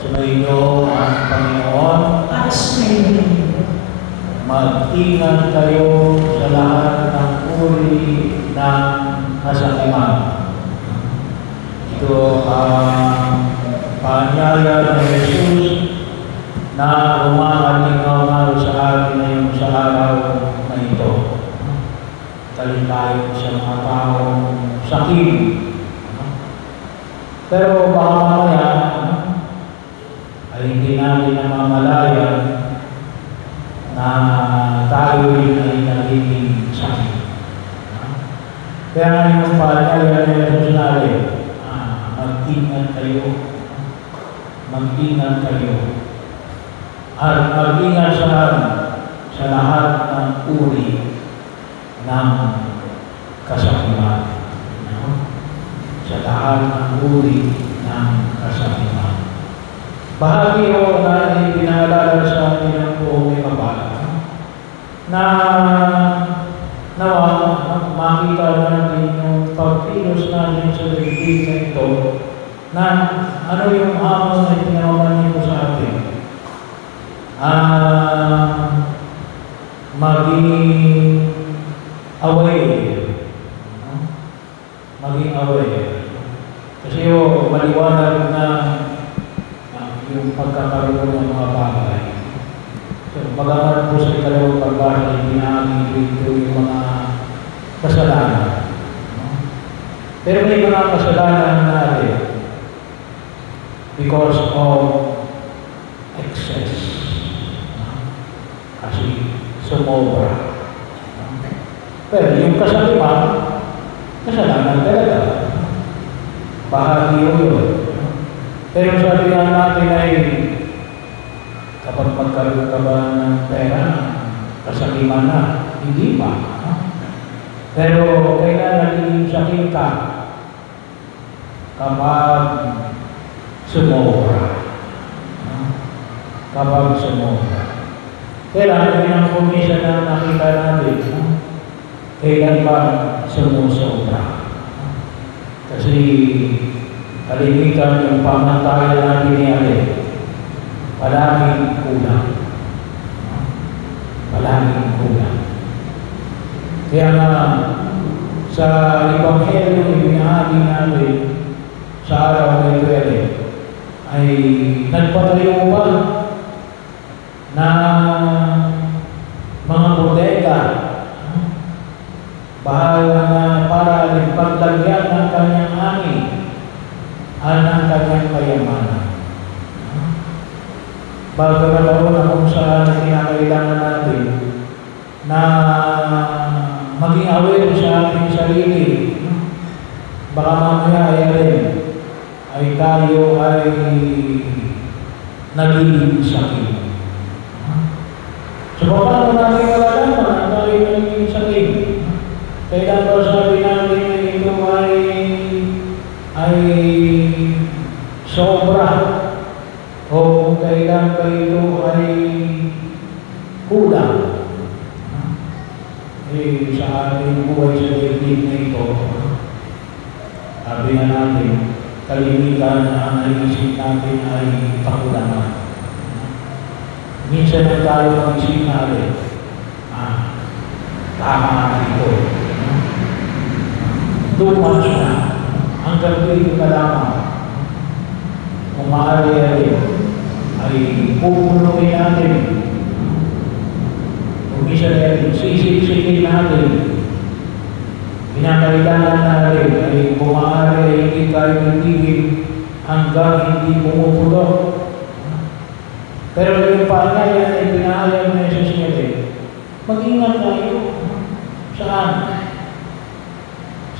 Sumainyo ang Panginoon. At sumainyo. Mag-ingat kayo sa lahat ng uri ng kasakiman. Ito ang paanyaya ng Jesus na umaalingaw sa atin ngayon sa araw na ito. Talin tayo sa mga taong sakit. Pero baka mamaya ay hindi natin namamalayan na tayo rin ay nagiging sakit. Kaya nga yung paanyaya ng Jesus natin, mag-ingat kayo. Mag-ingat kayo. At mag-ingat sa lahat ng uri ng kasakiman. Sa lahat ng uri ng kasakiman. Bahagi o na ipinaalala sa atin ng buong may kapal na makita natin yung pagkilos natin sa daigdig na ito na ano yung hamon na ipinamaman nito sa atin. Maging aware. Maging aware. Kasi maliwanag na yung pagkakaroon ng mga bagay. So, bagamat po sa ikalawang pagbasa, hindi dito yung mga kasalanan. Pero may mga kasalanan natin because of excess. Kasi sumobra. Pero yung kasakiman, kasalanan talaga. Bahagi yun. Pero sabi nga natin ay kapag magkaroon ka ba ng pera, kasakiman na, hindi pa. Pero kailangan naging sakit ka kapag sumobra. Kapag sumobra. Kailangan din ang kumisa na nakita natin, kailan ba sumusobra. Kasi kalimitan yung pamantayan natin ni Alin, palaging kulang. Palaging kulang. Kaya nga, sa Ebanghelyo yung binahagi natin sa araw na ito ay nagpatayo ba na mga bodega bahala na para paglagyan ng kanyang ani ang kanyang kayamanan. Bago magkaroon na kung saan kinakailangan natin na maging aware sa ating sarili. Baka mamaya ay tayo ay nagiging sakit. So, paano natin malalaman na tayo nagiging sakit? Kailan ba sabi natin na ito ay sobra o kailan ba ito ay kulang? Sa ating buhay sa daigdig na ito, sabi na natin, kalimitan na ang naisip natin ay kakulangan. Minsan na tayo mag-isip natin, tama na ito. Too much na. Hanggang dito ka lamang. Kung maaari ay pupunuin natin. Kung minsan ay sisip-sipin natin. Pinakailangan natin ay kung maaari ay hindi tayo nagtigil hanggang hindi pumupulok. Pero yung paangayan ay pinahayag na Jesus niya mag-ingat tayo. Saan?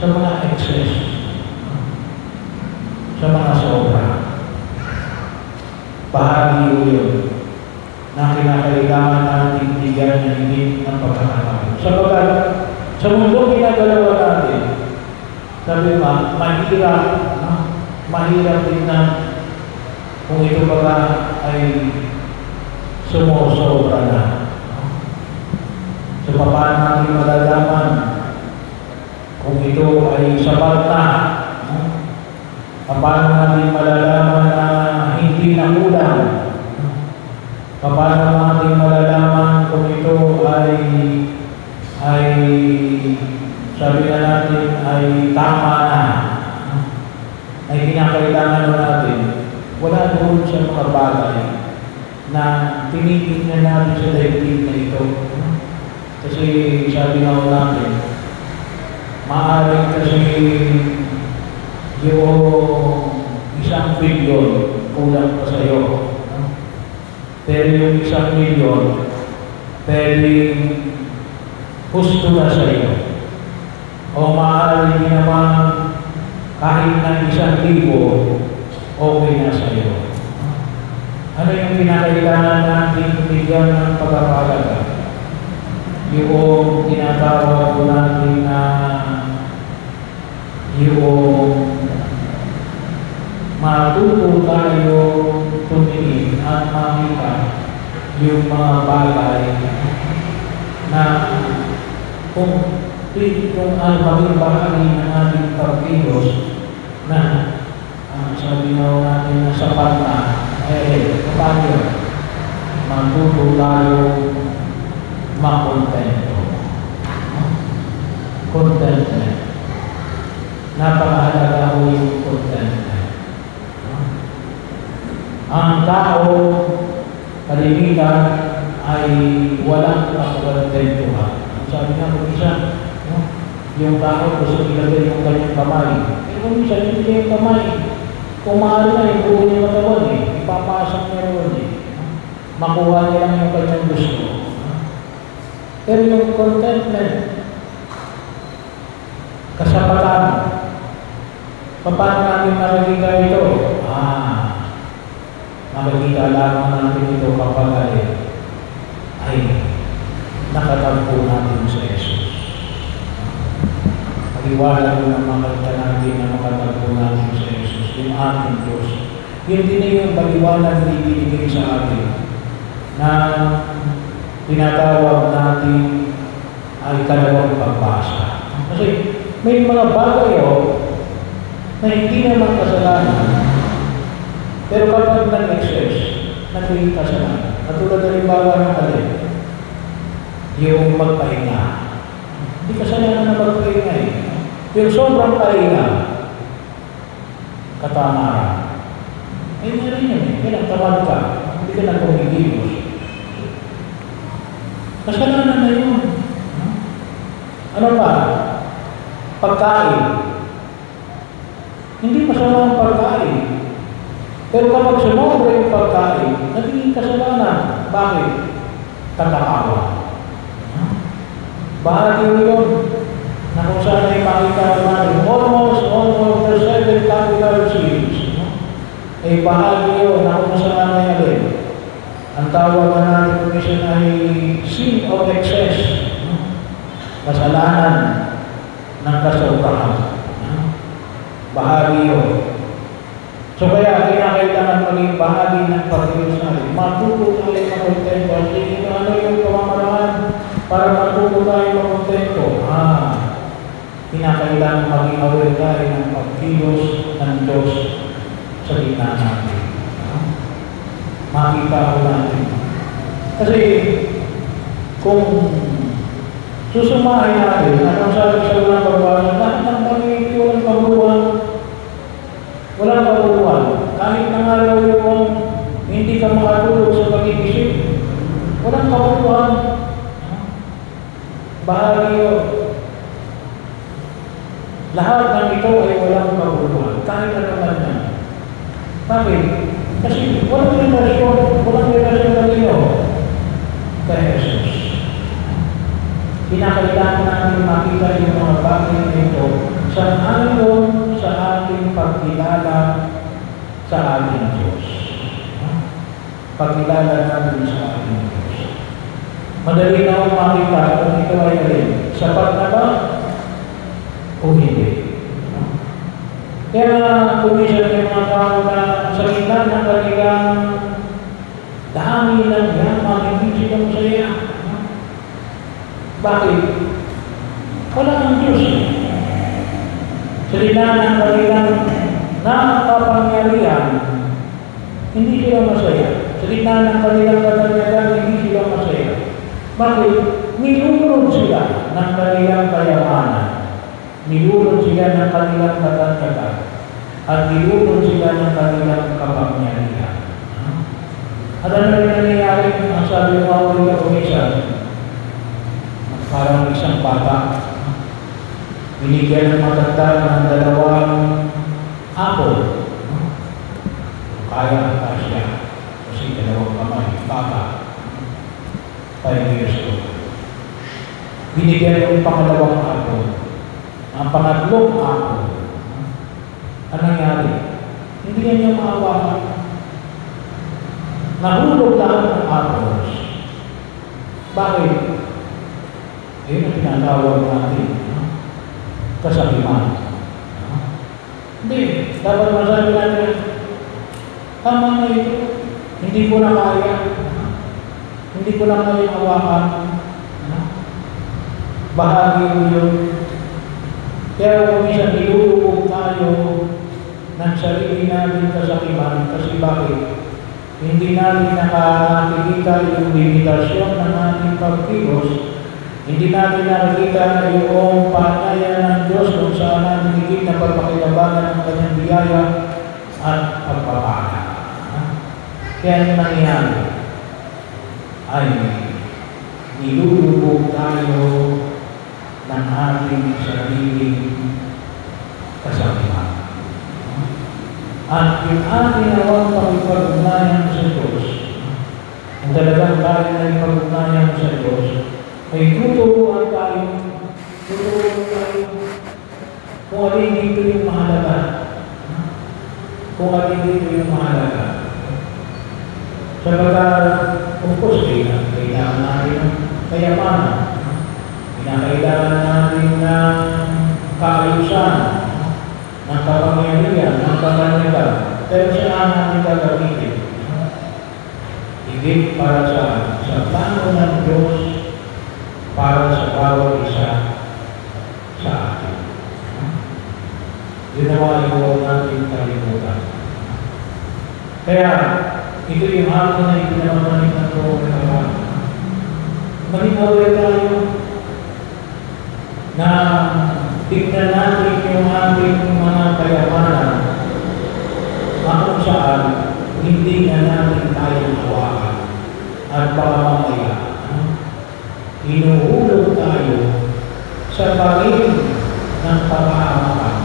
Sa mga excess. Sa mga sobra. Bahagi yun na kinakailangan natin bigyan ng higit ng pagkakataon. Sabagat sa mundo pinagalawa natin, sabi mahirap din na kung ito ba ay sumusobra na. So, paano natin malalaman kung ito ay sapat na? Paano natin malalaman na hindi na kulang? doon sa mga bagay na tinitingnan natin sa daigdig na ito. Kasi sabi nga natin, maaaring kasi yung 1 bilyon kulang pa sa'yo. Pero yung 1 milyon, pwedeng husto na sa'yo. O maaaring naman kahit ng 1,000, okay na sa'yo. Ano yung pinakailangan natin bigyan ng pagpapalaga? Yung tinatawag ko natin na yung matuto tayo tumingin at makita yung mga bagay na kung maging bahagi ng ating pagkilos na sabi nga natin na sapat na paano matuto tayo makontento. Contentment. Napakahalaga ko yung contentment. Ang tao, kalimitan, ay walang kakontentuhan. Sabi nga kung isa, yung tao gusto ilagay yung kanyang kamay. Pero minsan, hindi yung kamay. Kung mahal na, yung buo niya matawan ipapasok niya ron makuha niya lang yung kanyang gusto. Pero yung contentment, kasapatan, paano natin makikita ito? Makikita lamang natin ito kapag ay nakatagpo natin sa Jesus. Pag-iwala ko ng makita natin na makatagpo natin sa Jesus, yung ating Diyos. Yun din yung pag-iwala na ibinigay sa atin na tinatawag natin ay kalawang pagbasa. Kasi may mga bagay na hindi naman kasalanan. Pero kapag nag-excess, naging kasalanan. Katulad na limbawa ng alin, yung magpahinga. Hindi kasalanan na magpahinga Yung sobrang pahinga, katamaran. Meron yun Kaya tamad ka, hindi ka na kumikilos. Kasalanan na yun. Ano pa? Pagkain. Hindi masama ang pagkain. Pero kapag sumobra yung pagkain, naging kasalanan. Bakit? Katakawa. Bahagi yun na kung saan ay makita natin almost the 7 capital sins. Bahagi yun na kung saan ay alin. Ang tawag na natin commission ay sin of excess. Kasalanan ng kasobrahan. Bahagi yun. So kaya kailangan maging bahagi ng pag-iwas natin. Matuto tayo makontento. Ano yung pamamaraan para matuto tayo makontento? Kinakailangan maging aware tayo ng pag-iwas ng Diyos sa gitna natin. Makita ko natin. Kasi kung susumahin natin, anong sabi sa mga babae, lahat ng pag-ibig walang pagbuwan. Walang pagbuwan. Kahit na nga raw yung hindi ka makatulog sa pag-iisip, walang pagbuwan. Bahagi yun. Lahat ng ito ay walang pagbuwan. Kahit ano man yan. Bakit? Kasi walang relasyon kanino kay Jesus. Kinakailangan natin makita yung mga bagay na ito sa ayon sa ating pagkilala sa ating Diyos. Pagkilala natin sa ating Diyos. Madali na akong makita kung ito ay alin. Sapat na ba o hindi? Kaya kumisyon yung mga tao na sa gitna ng kanilang dami ng yaman, hindi sila masaya. Bakit? Wala ng Diyos. Sa gitna ng kanilang nakakapangyarihan, hindi sila masaya. Sa gitna ng kanilang katanyagan, hindi sila masaya. Bakit? Nilulod sila ng kanilang kayamanan. Nilulod sila ng kanilang katanyagan. At nilulod sila ng kanilang kapangyarihan. isang bata. Binigyan ng matanda ng 2 apple. Kaya siya. Kasi 2 kamay. Bata. 5 years old. Binigyan ng pangalawang apple. Ang pangatlong apple. Ano nangyari? Hindi niya maawakan. Nahulog lahat ng apples. Bakit? Ayun ang tinatawag natin. Kasakiman. Hindi. Dapat masabi natin, tama na ito. Hindi ko na kaya. Hindi ko na kaya hawakan. Bahagi mo yun. Kaya kung minsan nilulubog tayo ng sarili natin kasakiman, kasi bakit? Hindi natin nakakikita yung limitasyon ng ating pagkilos. Hindi natin nakikita yung panaya ng Diyos kung saan natin higit na pagpakinabangan ng kanyang biyaya at pagpapala. Kaya yung nangyayari ay nilulubog tayo ng ating sariling kasakiman. At yung ating nawang pakipag-ugnayan sa Diyos, ang talagang tayo na ipag-ugnayan sa Diyos, ay tuturuan tayo kung alin dito yung mahalaga. Kung alin dito yung mahalaga. Sapagkat, of course, kailangan natin ng kayamanan. Kailangan natin ng kaayusan, ng kapangyarihan, ng kapangyarihan. Pero saan natin gagamitin? Higit para sa plano ng Diyos, para sa bawat isa sa atin. Yun naman yung huwag natin kalimutan. Kaya, ito yung hapon na ipinamamanin ng Panginoon. Maging aware tayo na tignan natin yung ating mga kayamanan kung saan hindi na natin tayo hawakan at baka mamaya inuhulog tayo sa parin ng pamahamakan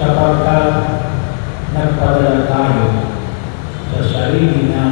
sapagkat nagpadala tayo sa sarili na